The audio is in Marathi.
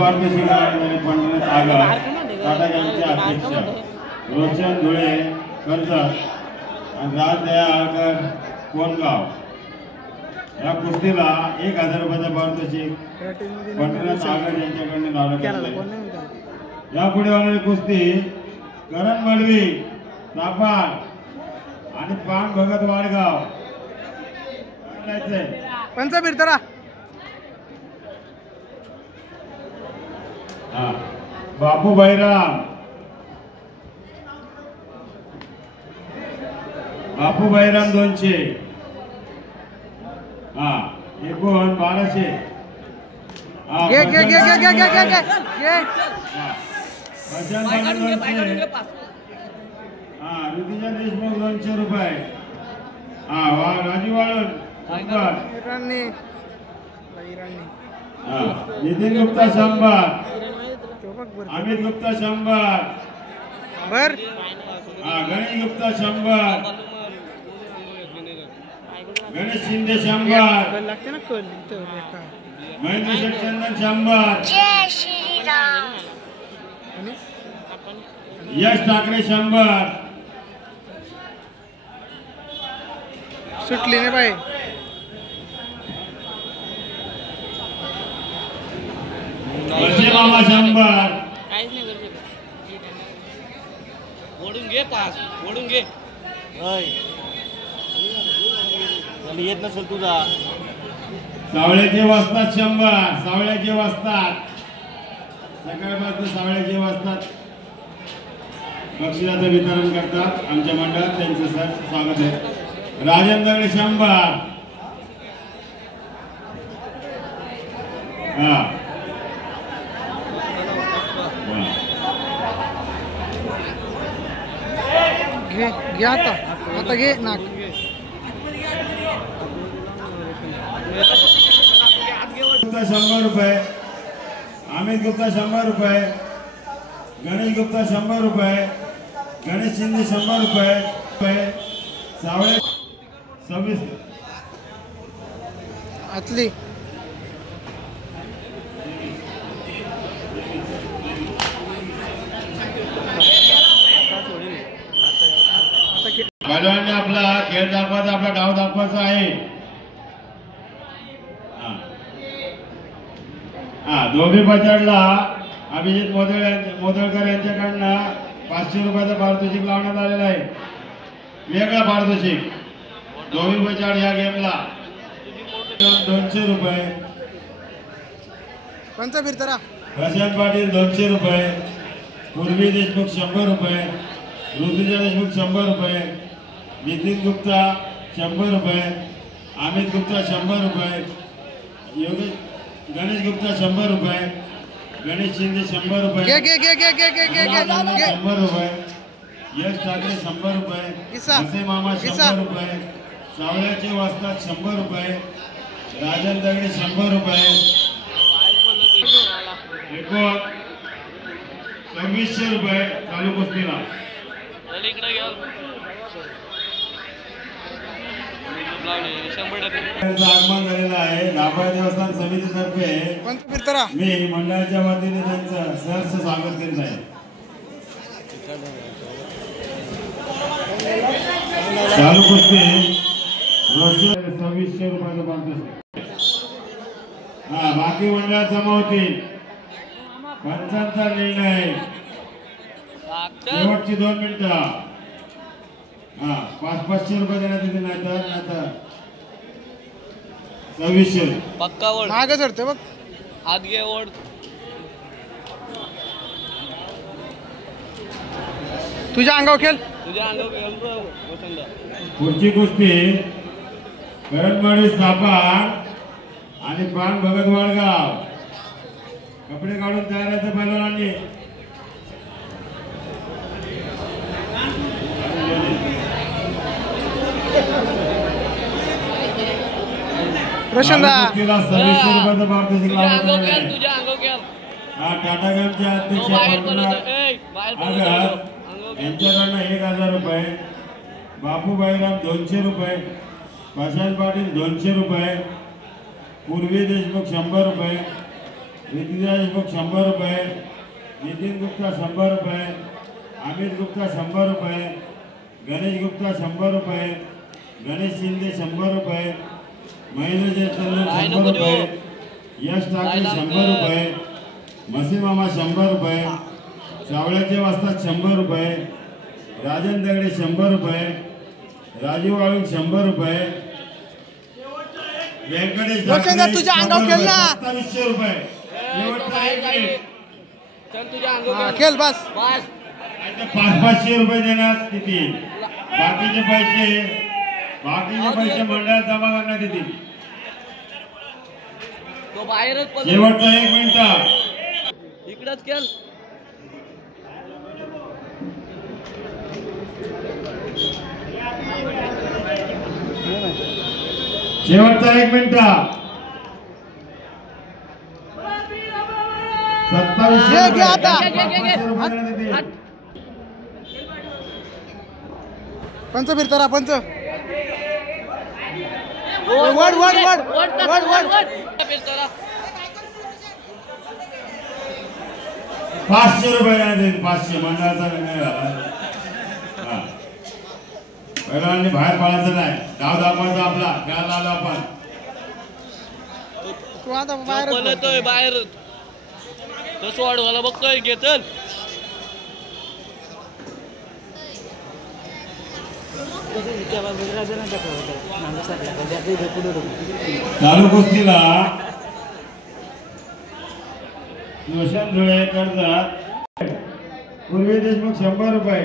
पारदर्शी पंढरनाथ आगार टाटा गँगचे अध्यक्ष रोशन धुळे कर्जत आणि राजदया आळकर कोणगाव या कुस्तीला 1000 रुपयाचा पारितोषिक पंढरनाथ आगार यांच्याकडून लावण्यात यापुढे होणारी कुस्ती करण मडवी सापार आणि पान भगत वाडगाव पंचबीर तरा बापू बैराम बापू बैराम 200 एकूण 1200 घे घे घे घे घे घे घे घे ऋतिजा देशमुख 200 रुपये राजू वाळून नितीन गुप्ता 100 अमित गुप्ता 100 बर गणेश गुप्ता 100 गणेश शिंदे 100 लागते ना महेंद्र शेठ चंदन 100 जय श्री राम यश ठाकरे 100 सुटली नाही बाई मामा 100 काहीच नाही करू शकत ओढून घे पास ओढून घे येत नसेल तुझा सावळ्याचे वाजतात 100 सावळ्याचे वाजतात सकाळपासून सावळ्याचे वाजतात बक्षिसाचं वितरण करतात आमच्या मंडळात त्यांचं स्वागत आहे राजेंद्र 100 घे आता घे नाक गुप्ता 100 रुपये अमित गुप्ता 100 रुपये गणेश गुप्ता 100 रुपये गणेश शिंदे 100 रुपये सावळे 26 आतली बैलवांनी आपला खेळ दाखवायचा आपला डाव दाखवायचा आहे धोबी बजारला अभिजित मोदळकर यांच्याकडनं 500 रुपयाचा पारितोषिक लावण्यात आलेला आहे वेगळा पारितोषिक धोबी बजाड या गेमला 200 रुपये पंचबीर तरा प्रशांत पाटील 200 रुपये पूर्वी देशमुख 100 रुपये ऋतुजा देशमुख 100 रुपये नितीन गुप्ता 100 रुपये अमित गुप्ता 100 रुपये योगेश गणेश गुप्ता 100 रुपये गणेश शिंदे 100 रुपये घे घे घे घे घे घे घे घे 100 रुपये यश ठाकरे 100 रुपये असे मामा 100 रुपये सावळ्याचे वाजतात 100 रुपये राजन दगडे 100 रुपये एकूण 2600 रुपये चालू कुस्तीला आगमन झालेलं आहे दाभोळ देवस्थान समितीतर्फे पंचबीर तरा मी मंडळाच्या वतीने त्यांचं सहर्ष स्वागत करीत आहे चालू कुस्ती 2600 रुपयाचं पारितोषिक बाकी मंडळात जमा होतील पंचांचा निर्णय शेवटची 2 मिनिटं 500 रुपये देण्यात येते नाहीतर 2600 पक्का ओढ मागे चढते बघ हात घे ओढ तुझ्या अंगावर खेळ तुझ्या अंगावर पुढची कुस्ती करणमाडी सापार आणि पान भगत वाडगाव कपडे काढून तयार आहे पहिलवानांनी प्रशांत 2600 रुपयाचा पारितोषिक लावण्यात आलेला आहे तुझ्या अंगावर घे टाटा गँगचे अध्यक्ष यांच्याकडनं 1000 रुपये बापू बैराम 200 रुपये प्रशांत पाटील 200 रुपये पूर्वी देशमुख 100 रुपये ऋतुजा देशमुख 100 रुपये, नितीन गुप्ता 100 रुपये, अमित गुप्ता 100 रुपये, गणेश गुप्ता 100 रुपये, गणेश शिंदे 100 रुपये, महेंद्र जयचंद्रन 100 रुपये, यश ठाकरे 100 रुपये, मसीमामा 100 रुपये, सावळ्याचे वाजतात 100 रुपये, राजन दगडे 100 रुपये, राजीव वाळूंज 100 रुपये, व्यंकटेश रोशन दा, तुझ्या अंगावर खेळ ना. 2700 रुपये. शेवटचा एक मिनिट. चल तुझ्या अंग हा, खेळ बस. बस. आता 500 रुपये देण्यात किती बाकीचे पैसे मंडळात जमा करण्यात येतील. तो बाहेरच पडतो. शेवटचा 1 मिनिट. इकडंच खेळ. शेवटचा 1 मिनिट. 2700 घे, घे आता. 500 रुपये देण्यात येतील. पंच फिरतारा पंच. वड वड, वड, वड. वड, वड. फिरताना. 500 रुपये देण्यात येतील. 500 मंडळाचा निर्णय झाला. हा. पहिल्यांदा बाहेर पडायचं नाही. डाव दाखवायचा आपला. खेळायला आलो आपण. तू आता तो बाहेर पळतोय बाहेर. तो सोडवायला बघतोय घे चल. चालू कुस्तीला रोशन धुळे कर्जत, पूर्वी देशमुख 100 रुपये,